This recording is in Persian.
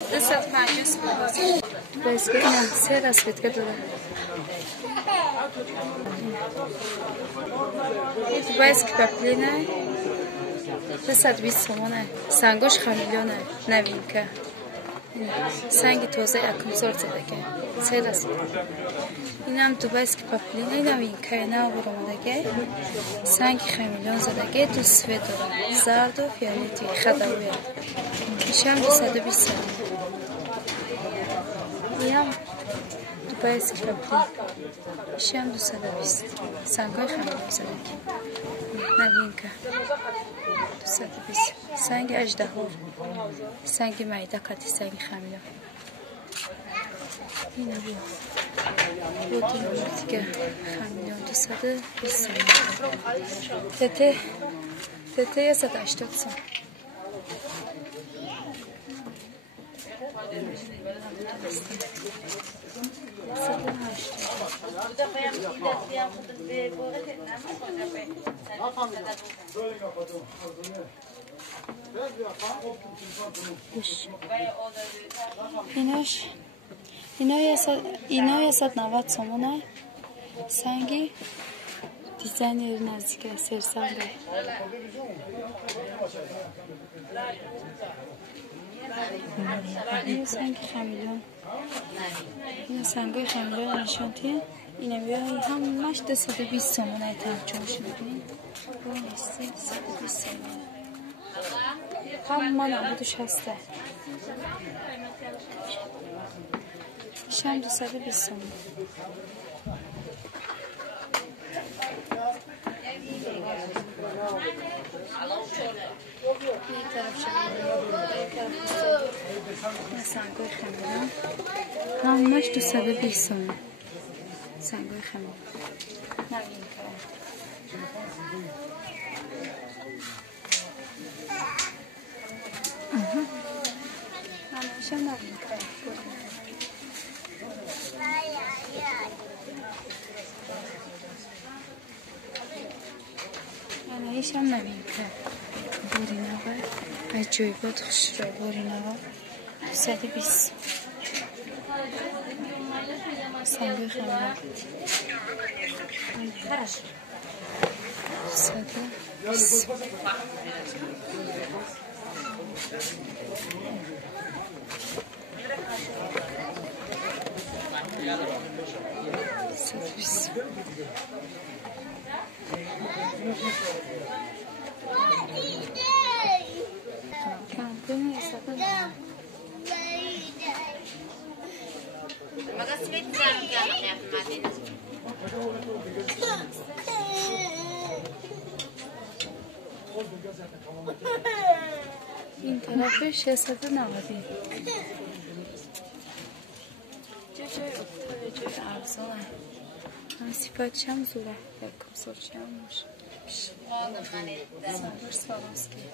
250 بایسکل نه 3 راسکت داره. بایسکل پپلینه 220 تومانه. سنگاش خمیلیانه نوین که سنگ توزه اکم زور زده که 3 راسکت. این هم تو بایسکل پپلینه نوین که نه برامده که سنگ خمیلیان زده که تو سفید داره زرد و فیانیتی خداویه. ایشم 220 تومانه. این هم تو بایسکل پپلین ایشم 220 سنگای خمیلیان زده که نوین که 220 سنگ اژدها سنگ معده کتی سنگ خمیلیان. این هم بودی دیگه خمیلیان 220 تته 180 سن. اینا 190 سومونه. سنگی دیزاینی نزدیک سرسنگه. این سنگ خمیلیان این سنگای خمیلیان نشانتیه. این بیایی همش 220 تومانه ترجمهش میکنیم. این 220 تومانه هم مال عبودش هسته. شم 220 تومانه. این طرف سنگای خمیلیان همش 220 تومانه. سنگای خمیلیان نوین کرد. همش هم نوین کرد. هیچ هم نوین کرد. بورین آقا از جای بود خوش را بورین آقا 220 سنگای خمیلیان 220 این طرفش 690 جای ارزانه. هم صفاتش هم زوره یکم سرچی هم باشه. سلامسکی